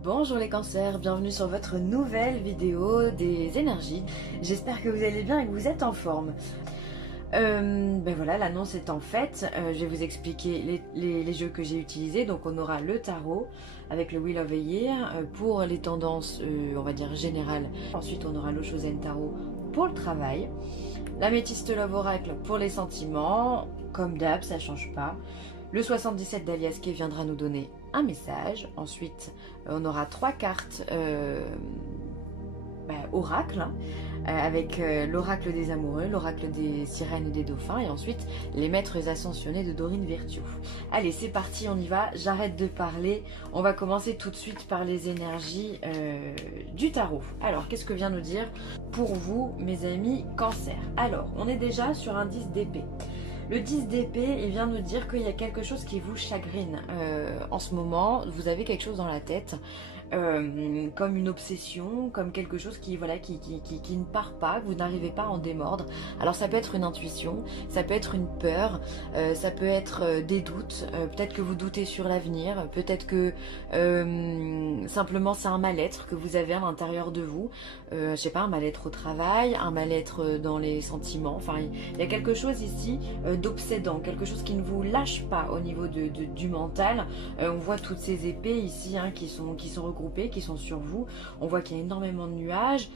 Bonjour les cancers, bienvenue sur votre nouvelle vidéo des énergies. J'espère que vous allez bien et que vous êtes en forme. Ben voilà, l'annonce est en faite. Je vais vous expliquer les jeux que j'ai utilisés. Donc on aura le tarot avec le Wheel of the Year pour les tendances, on va dire générales. Ensuite on aura le Chosen Tarot pour le travail. L'Améthyste Love Oracle pour les sentiments. Comme d'hab, ça change pas. Le 77 d'Alias qui viendra nous donner un message. Ensuite, on aura 3 cartes oracle, avec l'oracle des amoureux, l'oracle des sirènes et des dauphins, et ensuite les maîtres ascensionnés de Dorine Virtue. Allez, c'est parti, on y va. J'arrête de parler. On va commencer tout de suite par les énergies du tarot. Alors, qu'est-ce que vient nous dire pour vous, mes amis cancer? Alors, on est déjà sur un 10 d'épée. Le 10 d'épée, il vient nous dire qu'il y a quelque chose qui vous chagrine. En ce moment, vous avez quelque chose dans la tête, comme une obsession, comme quelque chose qui ne part pas, que vous n'arrivez pas à en démordre. Alors ça peut être une intuition, ça peut être une peur, ça peut être des doutes, peut-être que vous doutez sur l'avenir, peut-être que simplement c'est un mal-être que vous avez à l'intérieur de vous, je sais pas, un mal-être au travail, un mal-être dans les sentiments, enfin il y a quelque chose ici d'obsédant, quelque chose qui ne vous lâche pas au niveau du mental. On voit toutes ces épées ici qui sont regroupées, qui sont sur vous. On voit qu'il y a énormément de nuages.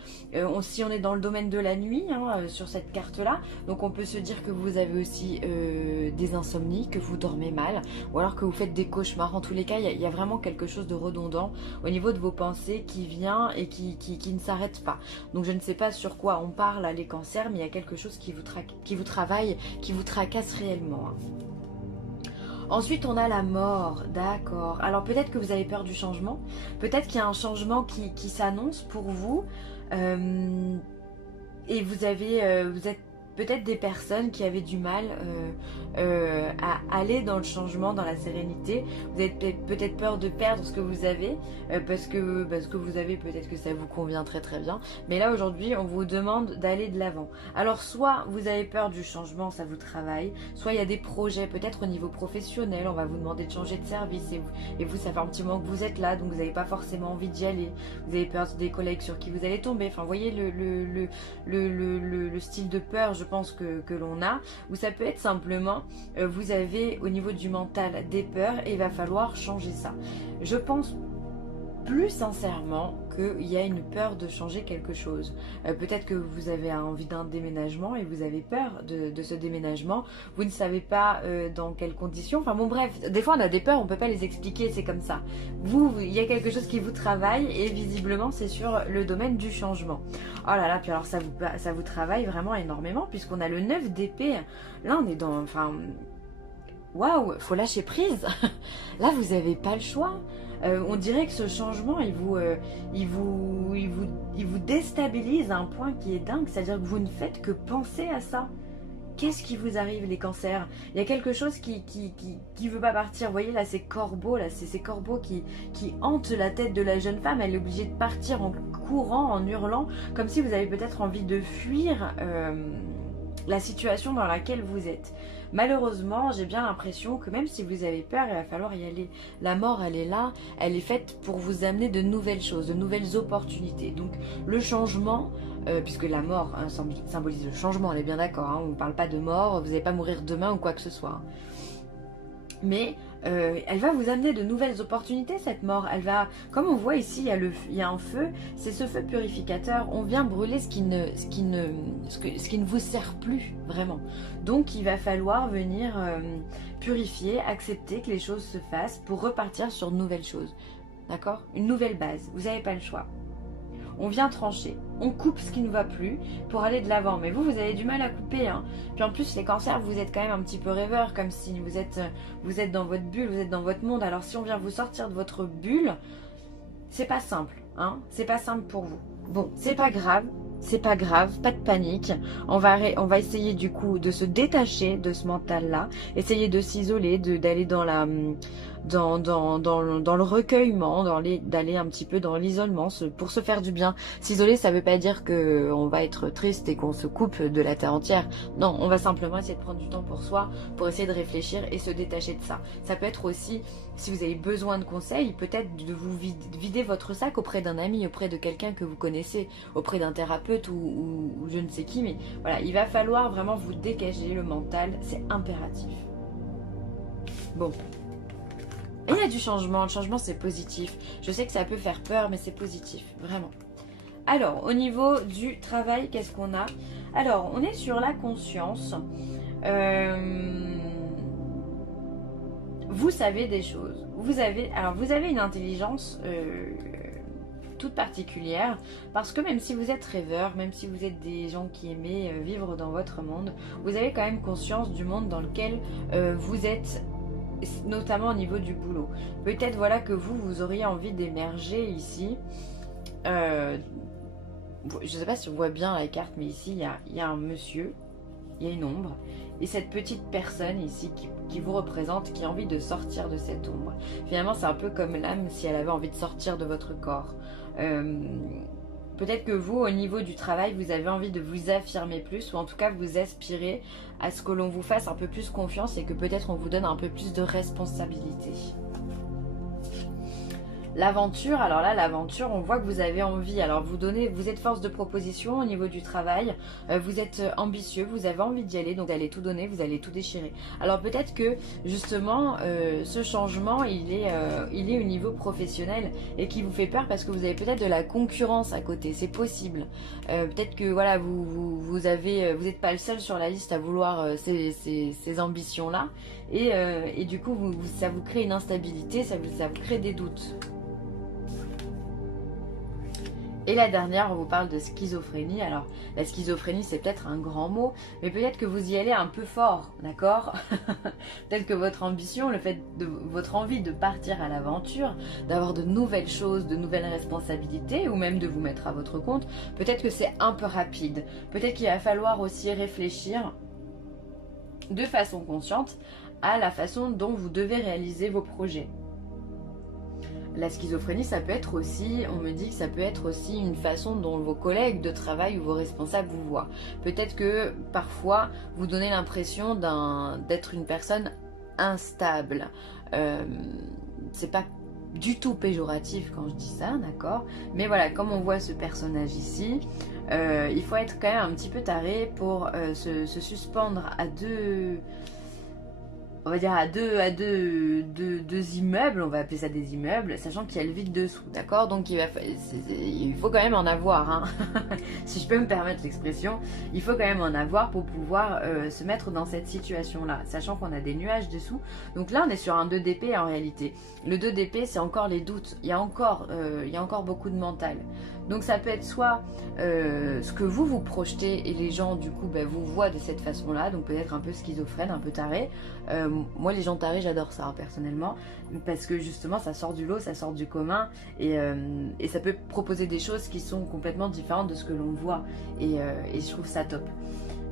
Si on est dans le domaine de la nuit, sur cette carte-là, donc on peut se dire que vous avez aussi des insomnies, que vous dormez mal, ou alors que vous faites des cauchemars. En tous les cas, il y a vraiment quelque chose de redondant au niveau de vos pensées qui vient et qui ne s'arrête pas. Donc je ne sais pas sur quoi on parle à les cancers, mais il y a quelque chose qui vous travaille, qui vous tracasse réellement. Ensuite, on a la mort, d'accord. Alors peut-être que vous avez peur du changement, peut-être qu'il y a un changement qui s'annonce pour vous, et vous êtes peut-être des personnes qui avaient du mal à aller dans le changement, dans la sérénité. Vous avez peut-être peur de perdre ce que vous avez, parce que vous avez peut-être que ça vous convient très très bien. Mais là aujourd'hui, on vous demande d'aller de l'avant. Alors soit vous avez peur du changement, ça vous travaille, soit il y a des projets, peut-être au niveau professionnel, on va vous demander de changer de service, et vous ça fait un petit moment que vous êtes là, donc vous n'avez pas forcément envie d'y aller. Vous avez peur des collègues sur qui vous allez tomber. Enfin, vous voyez le style de peur, je pense que l'on a, ou ça peut être simplement vous avez au niveau du mental des peurs et il va falloir changer ça. Je pense plus sincèrement qu'il y a une peur de changer quelque chose. Peut-être que vous avez envie d'un déménagement et vous avez peur de ce déménagement. Vous ne savez pas dans quelles conditions. Enfin bon bref, des fois on a des peurs, on ne peut pas les expliquer, c'est comme ça. Il y a quelque chose qui vous travaille et visiblement c'est sur le domaine du changement. Oh là là, puis alors ça vous travaille vraiment énormément puisqu'on a le 9 d'épée. Là on est dans... Enfin, waouh, faut lâcher prise. Là vous n'avez pas le choix. On dirait que ce changement, il vous déstabilise à un point qui est dingue. C'est-à-dire que vous ne faites que penser à ça. Qu'est-ce qui vous arrive, les cancers? Il y a quelque chose qui veut pas partir. Vous voyez, là, ces corbeaux, là, c'est ces corbeaux qui hantent la tête de la jeune femme. Elle est obligée de partir en courant, en hurlant, comme si vous avez peut-être envie de fuir la situation dans laquelle vous êtes. Malheureusement, j'ai bien l'impression que même si vous avez peur, il va falloir y aller. La mort, elle est là, elle est faite pour vous amener de nouvelles choses, de nouvelles opportunités. Donc le changement, puisque la mort symbolise le changement, on est bien d'accord, on ne parle pas de mort, vous n'allez pas mourir demain ou quoi que ce soit. Mais elle va vous amener de nouvelles opportunités, cette mort. Elle va, comme on voit ici, il y a un feu, c'est ce feu purificateur. On vient brûler ce qui ne vous sert plus vraiment. Donc il va falloir venir purifier, accepter que les choses se fassent pour repartir sur de nouvelles choses. D'accord? Une nouvelle base, vous n'avez pas le choix. On vient trancher, on coupe ce qui ne va plus pour aller de l'avant. Mais vous avez du mal à couper. Puis en plus, les cancers, vous êtes quand même un petit peu rêveurs, comme si vous êtes dans votre bulle, vous êtes dans votre monde. Alors si on vient vous sortir de votre bulle, c'est pas simple. C'est pas simple pour vous. Bon, c'est pas grave. C'est pas grave, pas de panique. On va essayer du coup de se détacher de ce mental-là, essayer de s'isoler, d'aller dans dans le recueillement, d'aller un petit peu dans l'isolement pour se faire du bien. S'isoler, ça veut pas dire qu'on va être triste et qu'on se coupe de la terre entière. Non, on va simplement essayer de prendre du temps pour soi, pour essayer de réfléchir et se détacher de ça. Ça peut être aussi, si vous avez besoin de conseils, peut-être de vous vider votre sac auprès d'un ami, auprès de quelqu'un que vous connaissez, auprès d'un thérapeute ou je ne sais qui. Mais voilà, il va falloir vraiment vous dégager le mental, c'est impératif. Bon. Et il y a du changement, le changement c'est positif. Je sais que ça peut faire peur, mais c'est positif, vraiment. Alors, au niveau du travail, qu'est-ce qu'on a? Alors, on est sur la conscience. Vous savez des choses. Vous avez une intelligence toute particulière, parce que même si vous êtes rêveur, même si vous êtes des gens qui aimez vivre dans votre monde, vous avez quand même conscience du monde dans lequel vous êtes, notamment au niveau du boulot. Peut-être voilà que vous auriez envie d'émerger ici. Je ne sais pas si on voit bien la carte, mais ici il y a un monsieur, il y a une ombre, et cette petite personne ici qui vous représente, qui a envie de sortir de cette ombre. Finalement, c'est un peu comme l'âme si elle avait envie de sortir de votre corps. Peut-être que vous, au niveau du travail, vous avez envie de vous affirmer plus, ou en tout cas vous aspirez à ce que l'on vous fasse un peu plus confiance et que peut-être on vous donne un peu plus de responsabilité. L'aventure, alors là, l'aventure, on voit que vous avez envie. Alors vous êtes force de proposition au niveau du travail, vous êtes ambitieux, vous avez envie d'y aller, donc vous allez tout donner, vous allez tout déchirer. Alors peut-être que justement, ce changement, il est au niveau professionnel et qui vous fait peur parce que vous avez peut-être de la concurrence à côté, c'est possible. Peut-être que voilà, vous n'êtes pas le seul sur la liste à vouloir ces ambitions-là, et du coup, ça vous crée une instabilité, ça vous crée des doutes. Et la dernière, on vous parle de schizophrénie. Alors, la schizophrénie, c'est peut-être un grand mot, mais peut-être que vous y allez un peu fort, d'accord? Peut-être que votre ambition, le fait de votre envie de partir à l'aventure, d'avoir de nouvelles choses, de nouvelles responsabilités, ou même de vous mettre à votre compte, peut-être que c'est un peu rapide. Peut-être qu'il va falloir aussi réfléchir de façon consciente à la façon dont vous devez réaliser vos projets. La schizophrénie, ça peut être aussi, on me dit que ça peut être aussi une façon dont vos collègues de travail ou vos responsables vous voient. Peut-être que parfois, vous donnez l'impression d'être une personne instable. C'est pas du tout péjoratif quand je dis ça, d'accord? Mais voilà, comme on voit ce personnage ici, il faut être quand même un petit peu taré pour se suspendre à deux... On va dire à deux immeubles, on va appeler ça des immeubles, sachant qu'il y a le vide dessous, d'accord? Donc il faut quand même en avoir, hein. Si je peux me permettre l'expression, il faut quand même en avoir pour pouvoir se mettre dans cette situation-là, sachant qu'on a des nuages dessous. Donc là, on est sur un 2 d'épée en réalité. Le 2 d'épée, c'est encore les doutes, il y a encore beaucoup de mental. Donc ça peut être soit ce que vous projetez et les gens du coup vous voient de cette façon-là, donc peut-être un peu schizophrène, un peu taré. Moi les gens tarés j'adore ça, hein, personnellement, parce que justement ça sort du lot, ça sort du commun, et ça peut proposer des choses qui sont complètement différentes de ce que l'on voit, et je trouve ça top.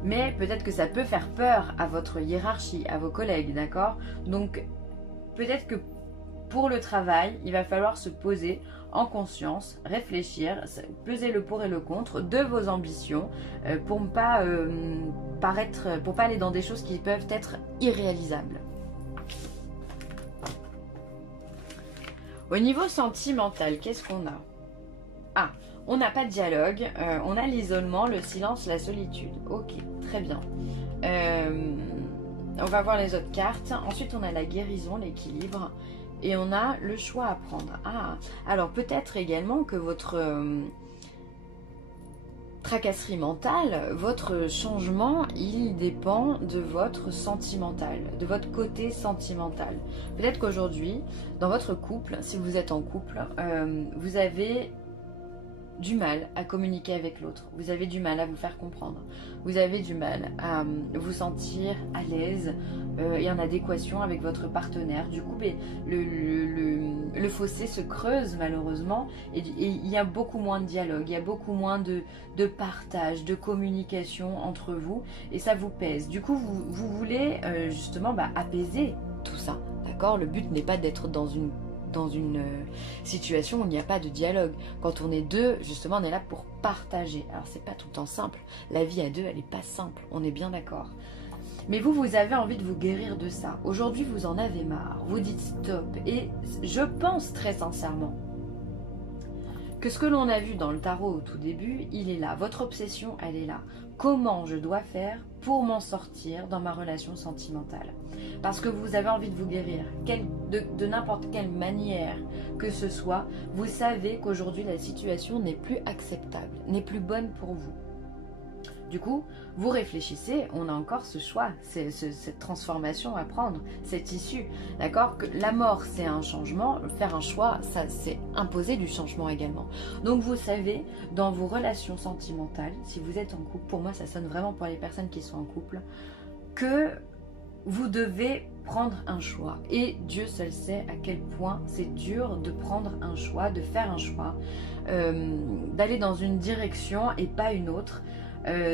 Mais peut-être que ça peut faire peur à votre hiérarchie, à vos collègues, d'accord? Donc peut-être que pour le travail, il va falloir se poser en conscience, réfléchir, peser le pour et le contre de vos ambitions pour ne pas pour pas aller dans des choses qui peuvent être irréalisables. Au niveau sentimental, qu'est-ce qu'on a? Ah, on n'a pas de dialogue, on a l'isolement, le silence, la solitude. Ok, très bien. On va voir les autres cartes. Ensuite, on a la guérison, l'équilibre. Et on a le choix à prendre. Ah, alors peut-être également que votre tracasserie mentale, votre changement, il dépend de votre sentimental, de votre côté sentimental. Peut-être qu'aujourd'hui, dans votre couple, si vous êtes en couple, vous avez du mal à communiquer avec l'autre, vous avez du mal à vous faire comprendre, vous avez du mal à vous sentir à l'aise et en adéquation avec votre partenaire. Du coup, le fossé se creuse malheureusement, et il y a beaucoup moins de dialogue, il y a beaucoup moins de partage, de communication entre vous, et ça vous pèse. Du coup, vous voulez justement apaiser tout ça, d'accord? Le but n'est pas d'être dans une situation où il n'y a pas de dialogue. Quand on est deux, justement, on est là pour partager. Alors, c'est pas tout le temps simple. La vie à deux, elle n'est pas simple. On est bien d'accord. Mais vous avez envie de vous guérir de ça. Aujourd'hui, vous en avez marre. Vous dites stop. Et je pense très sincèrement que ce que l'on a vu dans le tarot au tout début, il est là. Votre obsession, elle est là. Comment je dois faire pour m'en sortir dans ma relation sentimentale? Parce que vous avez envie de vous guérir, de n'importe quelle manière que ce soit. Vous savez qu'aujourd'hui, la situation n'est plus acceptable, n'est plus bonne pour vous. Du coup, vous réfléchissez, on a encore ce choix, cette transformation à prendre, cette issue. D'accord? Que la mort, c'est un changement, faire un choix, ça c'est imposer du changement également. Donc vous savez, dans vos relations sentimentales, si vous êtes en couple, pour moi ça sonne vraiment pour les personnes qui sont en couple, que vous devez prendre un choix. Et Dieu seul sait à quel point c'est dur de prendre un choix, de faire un choix, d'aller dans une direction et pas une autre.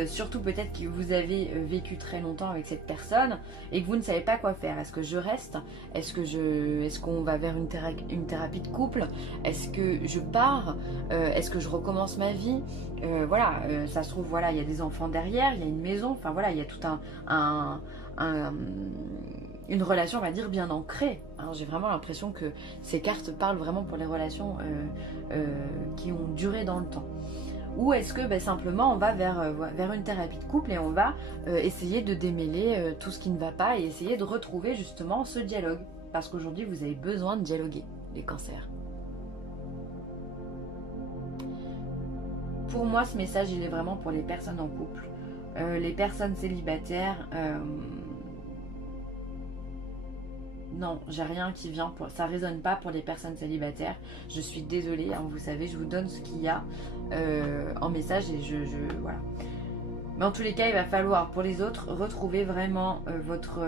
Surtout peut-être que vous avez vécu très longtemps avec cette personne et que vous ne savez pas quoi faire. Est-ce que je reste? Est-ce qu'on va vers une thérapie de couple? Est-ce que je pars? Est-ce que je recommence ma vie? Voilà, ça se trouve, voilà, il y a des enfants derrière, il y a une maison, enfin voilà, il y a tout une relation, on va dire, bien ancrée. Alors j'ai vraiment l'impression que ces cartes parlent vraiment pour les relations qui ont duré dans le temps. Ou est-ce que simplement on va vers une thérapie de couple et on va essayer de démêler tout ce qui ne va pas et essayer de retrouver justement ce dialogue. Parce qu'aujourd'hui vous avez besoin de dialoguer, les cancers. Pour moi ce message il est vraiment pour les personnes en couple. Les personnes célibataires, non, j'ai rien qui vient, ça résonne pas pour les personnes célibataires. Je suis désolée, hein, vous savez, je vous donne ce qu'il y a en message et voilà. Mais en tous les cas, il va falloir pour les autres retrouver vraiment votre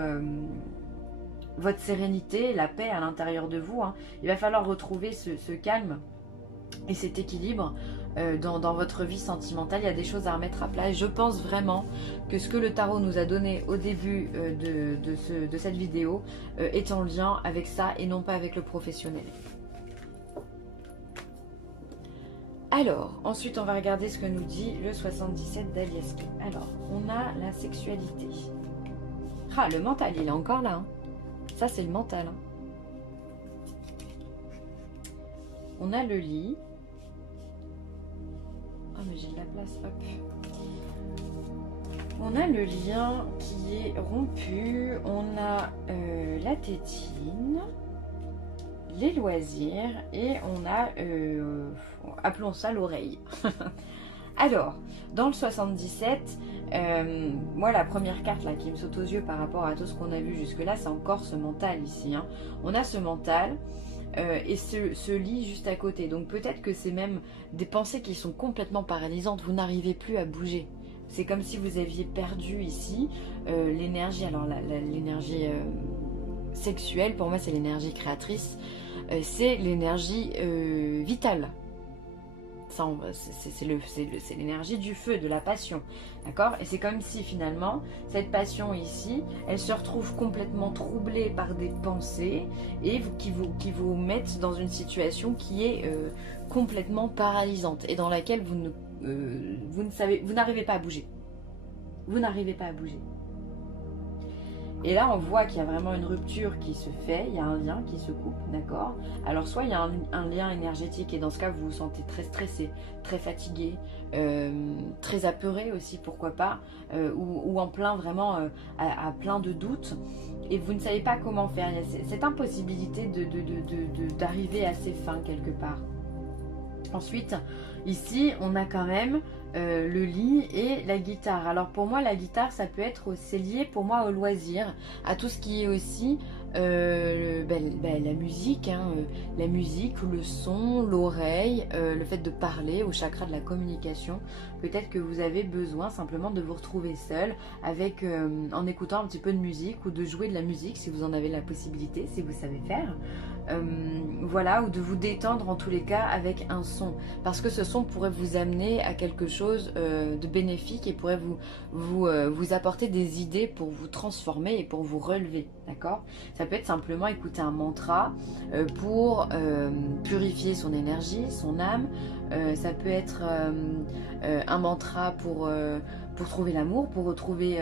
sérénité, la paix à l'intérieur de vous. Hein. Il va falloir retrouver ce calme et cet équilibre dans votre vie sentimentale. Il y a des choses à remettre à plat et je pense vraiment que ce que le tarot nous a donné au début de cette vidéo est en lien avec ça et non pas avec le professionnel. Alors, ensuite on va regarder ce que nous dit le 77 d'Aliaska. Alors, on a la sexualité. Ah, le mental, il est encore là. Hein. Ça, c'est le mental. Hein. On a le lit. Ah, mais j'ai de la place, hop. On a le lien qui est rompu. On a la tétine, les loisirs et on a, appelons ça l'oreille. Alors, dans le 77, moi la première carte là qui me saute aux yeux par rapport à tout ce qu'on a vu jusque là, c'est encore ce mental ici. Hein. On a ce mental. Et ce lit juste à côté. Donc peut-être que c'est même des pensées qui sont complètement paralysantes. Vous n'arrivez plus à bouger. C'est comme si vous aviez perdu ici l'énergie. Alors l'énergie sexuelle, pour moi c'est l'énergie créatrice. C'est l'énergie vitale. C'est l'énergie du feu, de la passion, d'accord? Et c'est comme si finalement, cette passion ici, elle se retrouve complètement troublée par des pensées et qui vous mettent dans une situation qui est complètement paralysante et dans laquelle vous n'arrivez pas à bouger. Vous n'arrivez pas à bouger. Et là, on voit qu'il y a vraiment une rupture qui se fait, il y a un lien qui se coupe, d'accord? Alors, soit il y a un lien énergétique, et dans ce cas, vous vous sentez très stressé, très fatigué, très apeuré aussi, pourquoi pas, ou en plein, vraiment, à plein de doutes, et vous ne savez pas comment faire. Il y a cette impossibilité d'arriver à ses fins, quelque part. Ensuite, ici, on a quand même le lit et la guitare. Alors pour moi, la guitare, ça peut être, c'est lié pour moi au loisir, à tout ce qui est aussi la musique, hein, la musique, le son, l'oreille, le fait de parler, au chakra de la communication. Peut-être que vous avez besoin simplement de vous retrouver seul avec, en écoutant un petit peu de musique ou de jouer de la musique si vous en avez la possibilité, si vous savez faire. Voilà, ou de vous détendre en tous les cas avec un son, parce que ce son pourrait vous amener à quelque chose de bénéfique et pourrait vous apporter des idées pour vous transformer et pour vous relever. D'accord? Ça peut être simplement écouter un mantra pour purifier son énergie, son âme. Ça peut être un mantra pour trouver l'amour, pour retrouver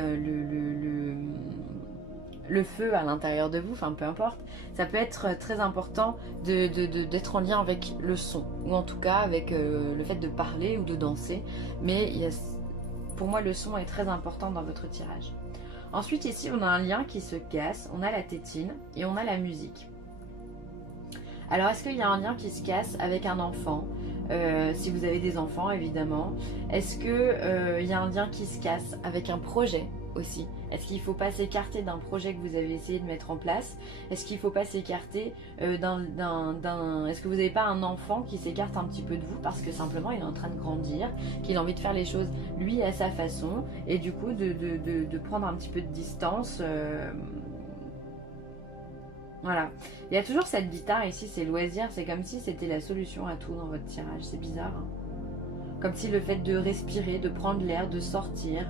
le feu à l'intérieur de vous, enfin peu importe. Ça peut être très important d'être en lien avec le son, ou en tout cas avec le fait de parler ou de danser. Mais pour moi, le son est très important dans votre tirage. Ensuite, ici, on a un lien qui se casse, on a la tétine et on a la musique. Alors, est-ce qu'il y a un lien qui se casse avec un enfant? Si vous avez des enfants, évidemment. Est-ce qu'il y a un lien qui se casse avec un projet aussi? Est-ce qu'il ne faut pas s'écarter d'un projet que vous avez essayé de mettre en place? Est-ce qu'il ne faut pas s'écarter Est-ce que vous n'avez pas un enfant qui s'écarte un petit peu de vous parce que simplement il est en train de grandir, qu'il a envie de faire les choses lui à sa façon et du coup de prendre un petit peu de distance voilà. Il y a toujours cette guitare ici, c'est loisir, c'est comme si c'était la solution à tout dans votre tirage, c'est bizarre. Hein, comme si le fait de respirer, de prendre l'air, de sortir,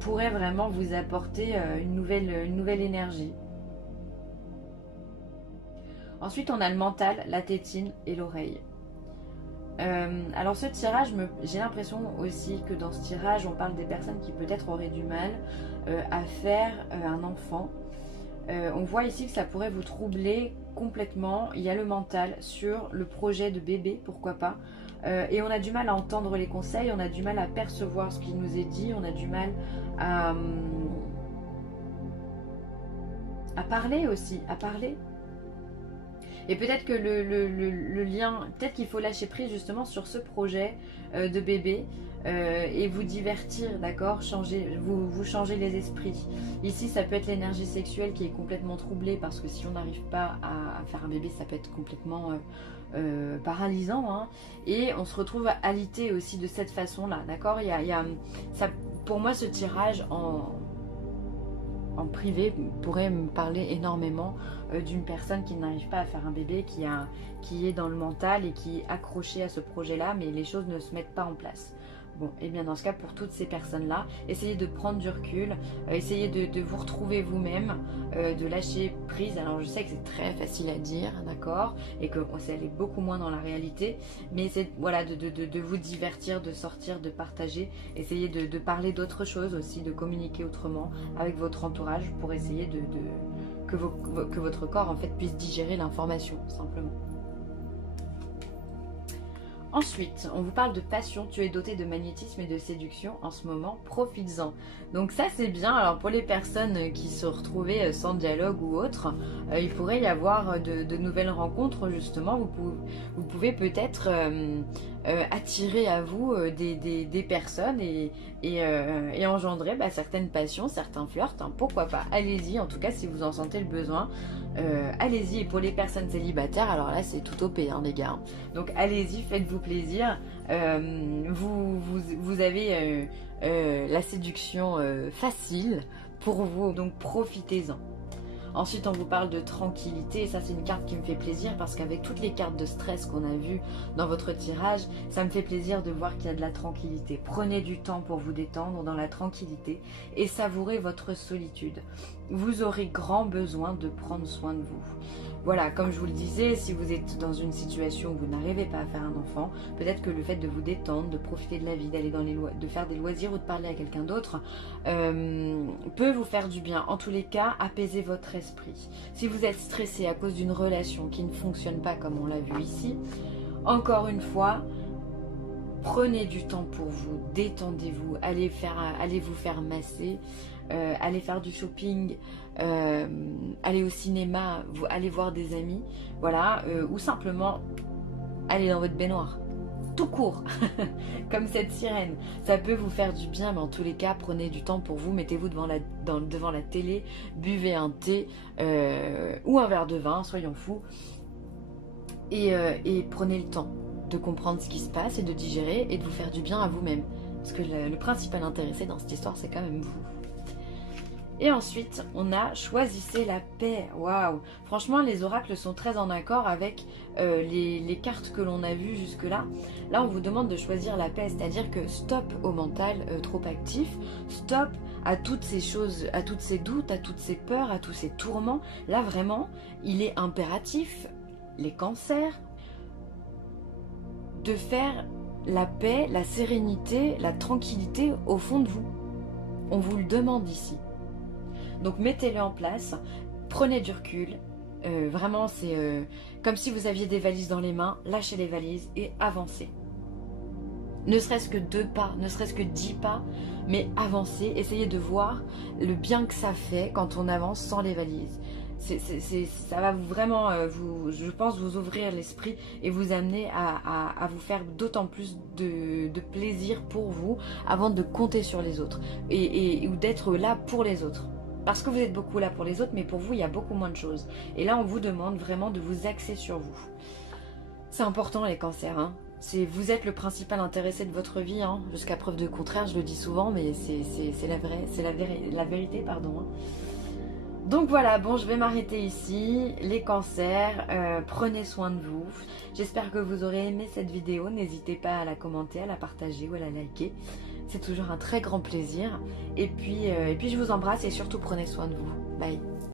pourrait vraiment vous apporter une nouvelle énergie. Ensuite, on a le mental, la tétine et l'oreille. Alors ce tirage, j'ai l'impression aussi que dans ce tirage, on parle des personnes qui peut-être auraient du mal à faire un enfant. On voit ici que ça pourrait vous troubler complètement. Il y a le mental sur le projet de bébé, pourquoi pas. Et on a du mal à entendre les conseils, on a du mal à percevoir ce qui nous est dit, on a du mal à parler aussi, à parler. Et peut-être que le lien, peut-être qu'il faut lâcher prise justement sur ce projet de bébé et vous divertir, d'accord, vous changez les esprits. Ici, ça peut être l'énergie sexuelle qui est complètement troublée parce que si on n'arrive pas à faire un bébé, ça peut être complètement paralysant. Hein, et on se retrouve alité aussi de cette façon-là, d'accord. Pour moi, ce tirage en privé pourrait me parler énormément d'une personne qui n'arrive pas à faire un bébé, qui est dans le mental et qui est accrochée à ce projet-là, mais les choses ne se mettent pas en place. Bon, et bien dans ce cas, pour toutes ces personnes-là, essayez de prendre du recul, essayez de vous retrouver vous-même, de lâcher prise. Alors je sais que c'est très facile à dire, d'accord, et que ça allait beaucoup moins dans la réalité, mais c'est voilà, de vous divertir, de sortir, de partager, essayez de parler d'autres choses aussi, de communiquer autrement avec votre entourage pour essayer que votre corps en fait puisse digérer l'information, simplement. Ensuite, on vous parle de passion, tu es doté de magnétisme et de séduction en ce moment, profites-en. Donc ça c'est bien, alors pour les personnes qui se retrouvaient sans dialogue ou autre, il pourrait y avoir de nouvelles rencontres justement, vous pouvez peut-être attirer à vous des personnes et engendrer certaines passions, certains flirts, hein, pourquoi pas, allez-y, en tout cas si vous en sentez le besoin. Allez-y, et pour les personnes célibataires, alors là c'est tout OP hein, les gars, donc allez-y, faites-vous plaisir, vous avez la séduction facile pour vous, donc profitez-en. Ensuite on vous parle de tranquillité et ça c'est une carte qui me fait plaisir parce qu'avec toutes les cartes de stress qu'on a vues dans votre tirage, ça me fait plaisir de voir qu'il y a de la tranquillité. Prenez du temps pour vous détendre dans la tranquillité et savourez votre solitude. Vous aurez grand besoin de prendre soin de vous. Voilà, comme je vous le disais, si vous êtes dans une situation où vous n'arrivez pas à faire un enfant, peut-être que le fait de vous détendre, de profiter de la vie, d'aller de faire des loisirs ou de parler à quelqu'un d'autre peut vous faire du bien. En tous les cas, apaisez votre esprit. Si vous êtes stressé à cause d'une relation qui ne fonctionne pas comme on l'a vu ici, encore une fois, prenez du temps pour vous, détendez-vous, allez vous faire masser, allez faire du shopping, allez au cinéma, allez voir des amis, voilà, ou simplement allez dans votre baignoire, tout court, comme cette sirène. Ça peut vous faire du bien, mais en tous les cas, prenez du temps pour vous, mettez-vous devant la télé, buvez un thé ou un verre de vin, soyons fous, et prenez le temps de comprendre ce qui se passe et de digérer et de vous faire du bien à vous-même. Parce que le principal intéressé dans cette histoire, c'est quand même vous. Et ensuite, on a choisissez la paix. Waouh! Franchement, les oracles sont très en accord avec les cartes que l'on a vues jusque-là. Là, on vous demande de choisir la paix, c'est-à-dire que stop au mental trop actif, stop à toutes ces choses, à tous ces doutes, à toutes ces peurs, à tous ces tourments. Là, vraiment, il est impératif, les cancers, de faire la paix, la sérénité, la tranquillité au fond de vous. On vous le demande ici. Donc mettez-le en place, prenez du recul, vraiment c'est comme si vous aviez des valises dans les mains, lâchez les valises et avancez. Ne serait-ce que 2 pas, ne serait-ce que 10 pas, mais avancez, essayez de voir le bien que ça fait quand on avance sans les valises. Ça va vraiment, je pense, vous ouvrir l'esprit et vous amener à vous faire d'autant plus de plaisir pour vous avant de compter sur les autres ou d'être là pour les autres. Parce que vous êtes beaucoup là pour les autres, mais pour vous, il y a beaucoup moins de choses. Et là, on vous demande vraiment de vous axer sur vous. C'est important, les cancers. Hein. Vous êtes le principal intéressé de votre vie. Hein. Jusqu'à preuve de contraire, je le dis souvent, mais c'est la vérité. Pardon. Hein. Donc voilà, bon, je vais m'arrêter ici. Les cancers, prenez soin de vous. J'espère que vous aurez aimé cette vidéo. N'hésitez pas à la commenter, à la partager ou à la liker. C'est toujours un très grand plaisir. Et puis je vous embrasse et surtout prenez soin de vous. Bye.